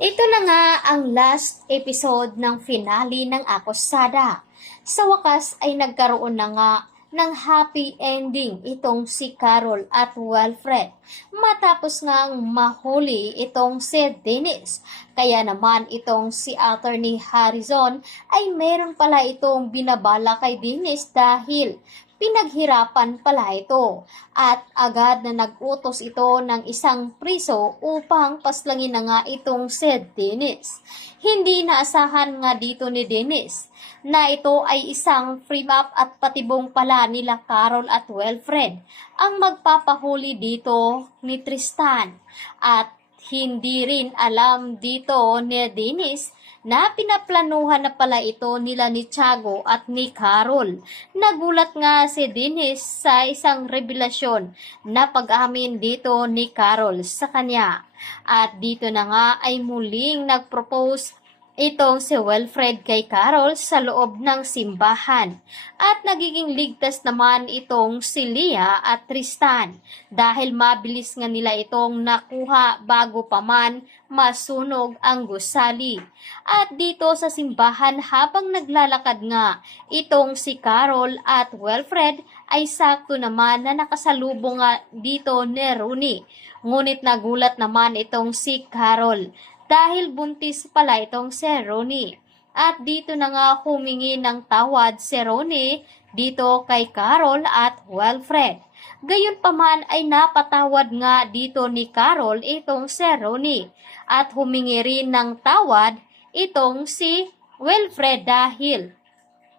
Ito na nga ang last episode ng finale ng Akusada. Sa wakas ay nagkaroon na nga ng happy ending itong si Carol at Wilfred matapos ngang mahuli itong si Dennis. Kaya naman itong si Attorney Harrison ay meron pala itong binabala kay Dennis dahil pinaghirapan pala ito at agad na nag-utos ito ng isang priso upang paslangin na nga itong si Dennis. Hindi naasahan nga dito ni Dennis na ito ay isang free map at patibong pala nila Carol at Wilfred ang magpapahuli dito ni Tristan at hindi rin alam dito ni Dennis na pinaplanuhan na pala ito nila ni Tiago at ni Carol. Nagulat nga si Dennis sa isang revelasyon na pag-amin dito ni Carol sa kanya. At dito na nga ay muling nag-propose itong si Wilfred kay Carol sa loob ng simbahan at nagiging ligtas naman itong si Leah at Tristan dahil mabilis nga nila itong nakuha bago pa man masunog ang gusali. At dito sa simbahan habang naglalakad nga itong si Carol at Wilfred ay sakto naman na nakasalubong nga dito ni Rooney. Ngunit nagulat naman itong si Carol dahil buntis pala itong si Rooney. At dito na nga humingi ng tawad si Rooney dito kay Carol at Wilfred. Gayunpaman ay napatawad nga dito ni Carol itong si Rooney at humingi rin ng tawad itong si Wilfred dahil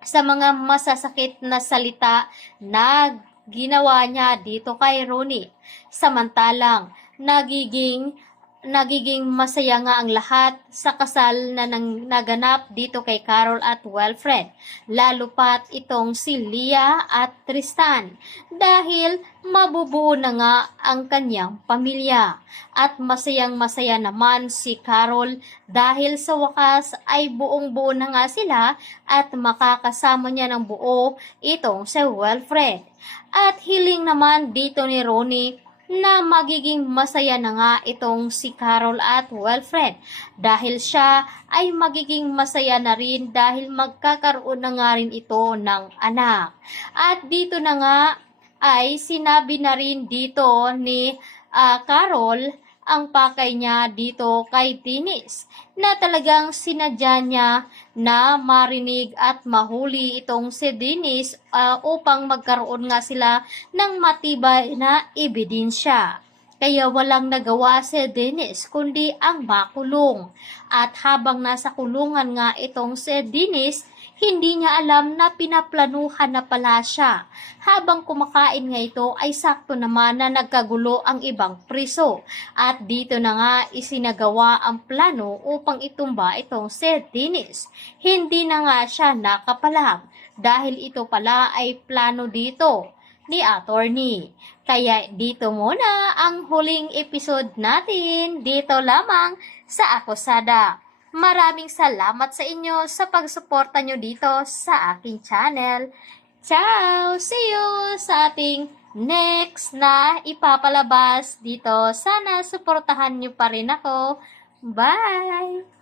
sa mga masasakit na salita na ginawa niya dito kay Rooney. Samantalang nagiging masaya nga ang lahat sa kasal na naganap dito kay Carol at Wilfred, lalo pat itong si Leah at Tristan dahil mabubuo na nga ang kanyang pamilya. At masayang-masaya naman si Carol dahil sa wakas ay buong-buo na nga sila at makakasama niya ng buo itong si Wilfred. At hiling naman dito ni Rooney na magiging masaya na nga itong si Carol at Wilfred dahil siya ay magiging masaya na rin dahil magkakaroon na nga rin ito ng anak. At dito na nga ay sinabi na rin dito ni Carol ang pakay niya dito kay Dennis na talagang sinadya niya na marinig at mahuli itong si Dennis upang magkaroon nga sila ng matibay na ebidensya. Kaya walang nagawa si Dennis kundi ang makulong. At habang nasa kulungan nga itong si Dennis, hindi niya alam na pinaplanuhan na pala siya. Habang kumakain nga ito ay sakto naman na nagkagulo ang ibang priso. At dito na nga isinagawa ang plano upang itumba itong si Dennis. Hindi na nga siya nakapalag dahil ito pala ay plano dito ni attorney. Kaya dito muna ang huling episode natin dito lamang sa Akusada. Maraming salamat sa inyo sa pagsuporta nyo dito sa aking channel. Ciao! See you sa ating next na ipapalabas dito. Sana suportahan nyo pa rin ako. Bye!